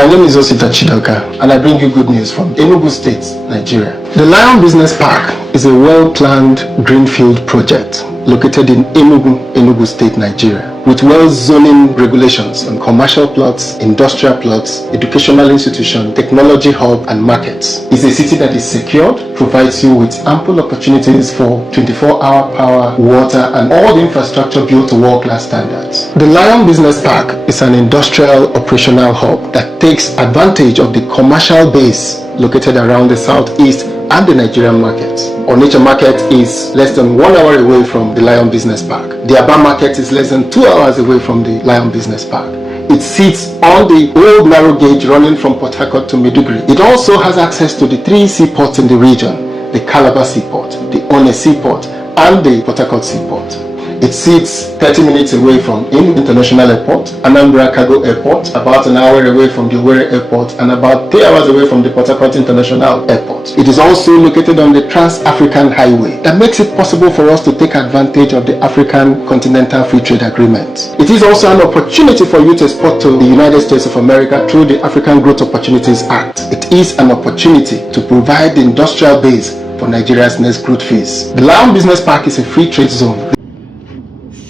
My name is Osita Chidoka, and I bring you good news from Enugu State, Nigeria. The Lion Business Park is a well-planned greenfield project located in Enugu State, Nigeria, with well-zoning regulations on commercial plots, industrial plots, educational institution, technology hub, and markets. It's a city that is secured, provides you with ample opportunities for 24-hour power, water, and all the infrastructure built to world-class standards. The Lion Business Park is an industrial operational hub that takes advantage of the commercial base located around the southeast and the Nigerian market. Onitsha market is less than 1 hour away from the Lion Business Park. The Aba market is less than 2 hours away from the Lion Business Park. It sits on the old narrow gauge running from Port Harcourt to Maiduguri. It also has access to the 3 seaports in the region: the Calabar Seaport, the One Seaport, and the Port Harcourt Seaport. It sits 30 minutes away from Enugu International Airport, Anambra Cargo Airport, about an hour away from the Owerri Airport, and about 3 hours away from the Port Harcourt International Airport. It is also located on the Trans-African Highway that makes it possible for us to take advantage of the African Continental Free Trade Agreement. It is also an opportunity for you to export to the United States of America through the African Growth Opportunities Act. It is an opportunity to provide the industrial base for Nigeria's next growth phase. The Lion Business Park is a free trade zone.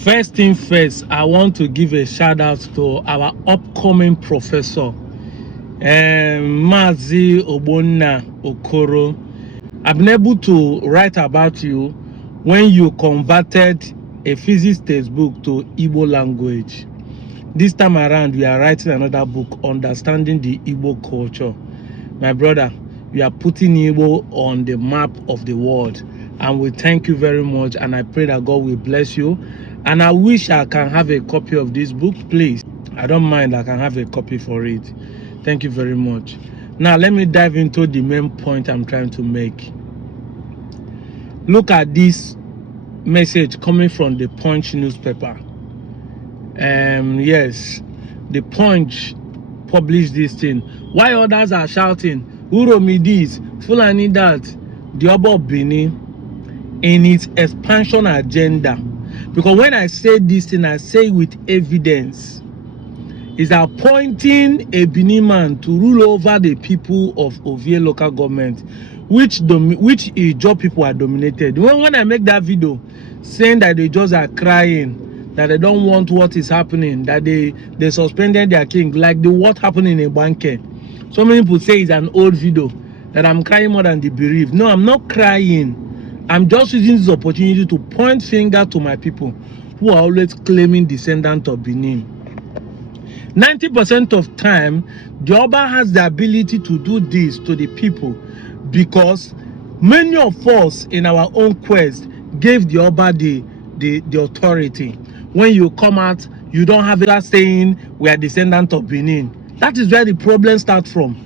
First thing first, I want to give a shout out to our upcoming professor, Mazi Obonna Okoro. I've been able to write about you when you converted a physics textbook to Igbo language. This time around, we are writing another book, Understanding the Igbo Culture. My brother, we are putting Igbo on the map of the world, and we thank you very much, and I pray that God will bless you. And I wish I can have a copy of this book, please. I don't mind, I can have a copy for it. Thank you very much. Now, let me dive into the main point I'm trying to make. Look at this message coming from the Punch newspaper. Yes, the Punch published this thing. Why others are shouting, Uromi this, Fulani that, the Oba of Bini, in its expansion agenda. Because when I say this thing, I say with evidence, is appointing a Bini man to rule over the people of Ovie local government, which Ijaw people are dominated. When I make that video saying that they just are crying, that they don't want what is happening, that they suspended their king, like the what happened in a banquet. So many people say it's an old video, that I'm crying more than the bereaved. No, I'm not crying. I'm just using this opportunity to point finger to my people who are always claiming descendants of Bini. 90% of time, the Oba has the ability to do this to the people because many of us in our own quest gave the Oba the authority. When you come out, you don't have that saying we are descendants of Benin. That is where the problem starts from.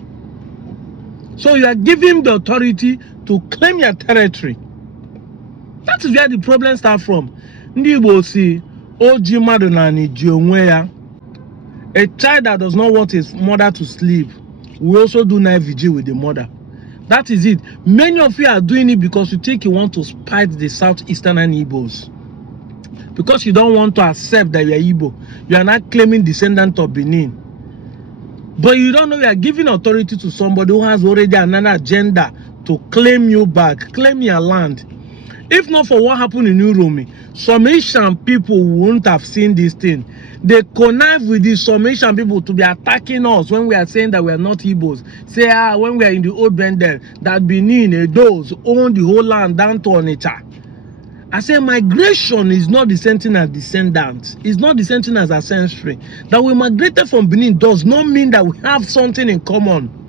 So you are giving the authority to claim your territory. That is where the problem starts from. Ndi Igbo si oji mmadụ na ji onwe ya. A child that does not want his mother to sleep will also do night vigil with the mother. That is it. Many of you are doing it because you think you want to spite the Southeastern and Igbos. Because you don't want to accept that you are Igbo. You are not claiming descendant of Benin. But you don't know you are giving authority to somebody who has already another agenda to claim you back, claim your land. If not for what happened in Uromi, some Asian people wouldn't have seen this thing. They connive with these some Asian people to be attacking us when we are saying that we are not Igbos. Say, when we are in the old Bendel, that Benin, those own the whole land down to Onitsha. I say migration is not the same thing as descendants. It's not the same thing as ancestry. That we migrated from Benin does not mean that we have something in common.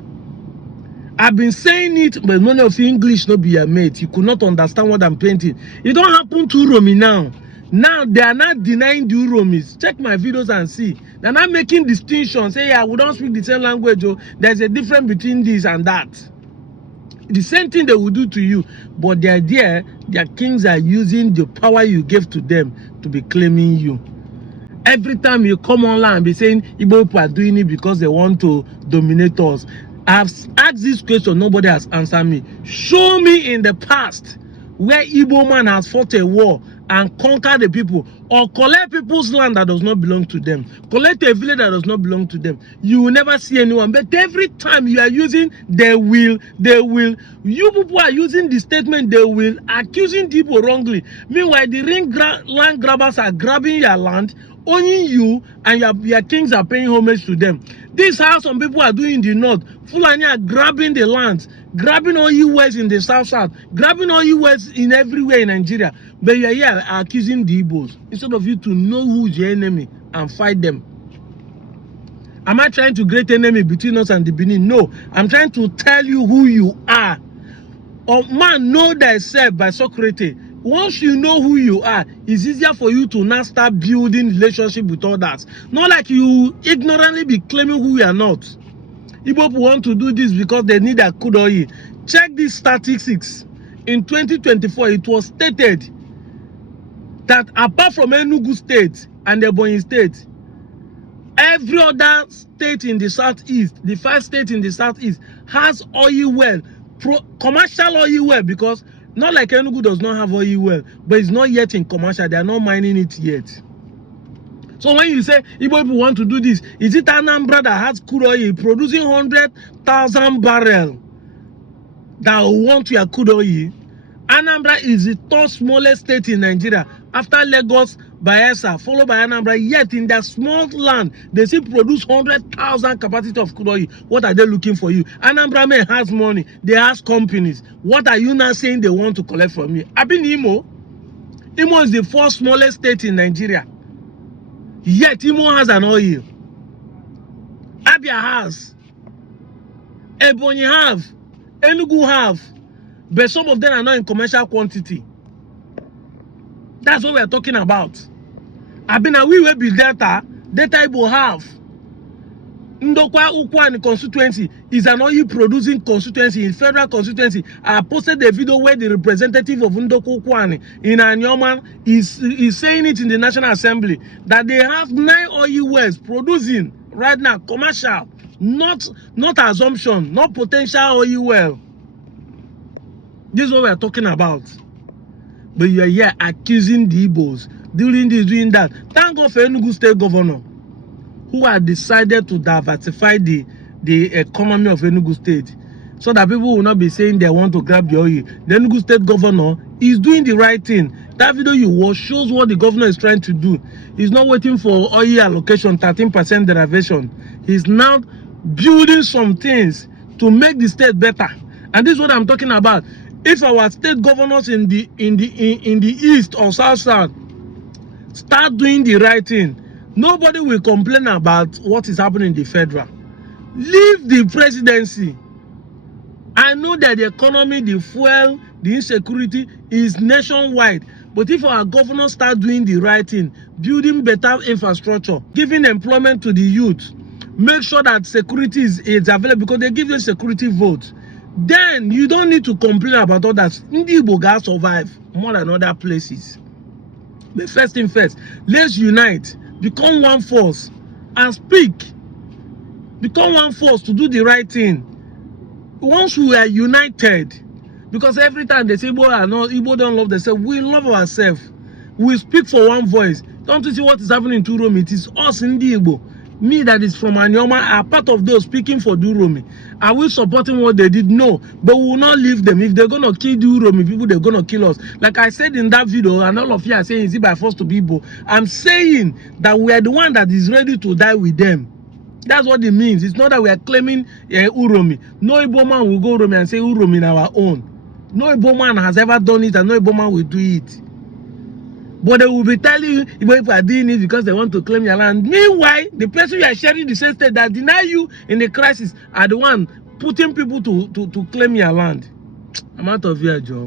I've been saying it, but many of you English not be your mate. You could not understand what I'm painting. It don't happen to Uromi now. Now they are not denying the Uromis. Check my videos and see. They're not making distinctions. Say, yeah, we don't speak the same language. Oh, there's a difference between this and that. The same thing they will do to you. But the idea, their kings are using the power you gave to them to be claiming you. Every time you come online and be saying Igbo people are doing it because they want to dominate us. I've asked this question, nobody has answered me. Show me in the past where Igbo man has fought a war and conquer the people, or collect people's land that does not belong to them, collect a village that does not belong to them, you will never see anyone. But every time you are using they will, you people are using the statement they will, accusing people wrongly. Meanwhile, the land grabbers are grabbing your land, owning you, and your kings are paying homage to them. This is how some people are doing in the north. Fulani are grabbing the lands, grabbing all you wells in the south, grabbing all you wells in everywhere in Nigeria. But you are here accusing the Igbos instead of you to know who is your enemy and fight them. Am I trying to create enemy between us and the Bini? No, I'm trying to tell you who you are. Oh man, know thyself by Socrates. Once you know who you are, it's easier for you to now start building relationship with others. Not like you ignorantly be claiming who you are not. Igbo want to do this because they need a crude oil. Check these statistics. In 2024, it was stated that apart from Enugu State and the Ebonyi State, every other state in the southeast, the 5 states in the southeast, has oil well, commercial oil well, because not like Enugu does not have oil well, but it's not yet in commercial. They are not mining it yet. So when you say Igbo people want to do this, is it Anambra that has crude oil producing 100,000 barrels that want your crude oil? Anambra is the 3rd smallest state in Nigeria after Lagos, Bayelsa, followed by Anambra. Yet in their small land, they still produce 100,000 capacity of crude oil. What are they looking for you? Anambra man has money. They has companies. What are you now saying they want to collect from you? I've been Imo. Imo is the 4th smallest state in Nigeria. Yet Imo has an oil. Abia has. Ebonyi have. Enugu have. But some of them are not in commercial quantity. That's what we are talking about. Abina, we will be data Igbo have. Ndokwa Ukwani constituency is an oil producing constituency in federal constituency. I posted a video where the representative of Ndokwa Ukwani in Anyoman is saying it in the National Assembly that they have 9 oil wells producing right now, commercial, not assumption, not potential oil well. This is what we are talking about. But you are here accusing the Igbos, doing this, doing that. Thank God for Enugu State Governor, who had decided to diversify the economy of Enugu State, so that people will not be saying they want to grab the oil. The Enugu State Governor is doing the right thing. That video you watch shows what the governor is trying to do. He's not waiting for oil allocation, 13% derivation. He's now building some things to make the state better. And this is what I'm talking about. If our state governors in the east or south start doing the right thing, nobody will complain about what is happening in the federal. Leave the presidency. I know that the economy, the fuel, the insecurity is nationwide. But if our governors start doing the right thing, building better infrastructure, giving employment to the youth, make sure that security is available because they give them security votes, then you don't need to complain about others. Ndi Igbo ga survive more than other places. But first thing first, let's unite, become one force, and speak. Become one force to do the right thing. Once we are united, because every time they say Igbo don't love themselves, we love ourselves. We speak for one voice. Don't you see what is happening to Uromi? It is us in the Igbo. Me that is from Anyoma are part of those speaking for the Uromi. Are we supporting what they did? No. But we will not leave them. If they're going to kill the Uromi people, they're going to kill us. Like I said in that video, and all of you are saying, is it by force to be Igbo? I'm saying that we are the one that is ready to die with them. That's what it means. It's not that we are claiming Uromi. No Igbo man will go Uromi and say Uromi in our own. No Igbo man has ever done it, and no Igbo man will do it. But they will be telling you if are doing it because they want to claim your land. Meanwhile, the person you are sharing the same state that deny you in the crisis are the one putting people to claim your land. I'm out of here, Joe.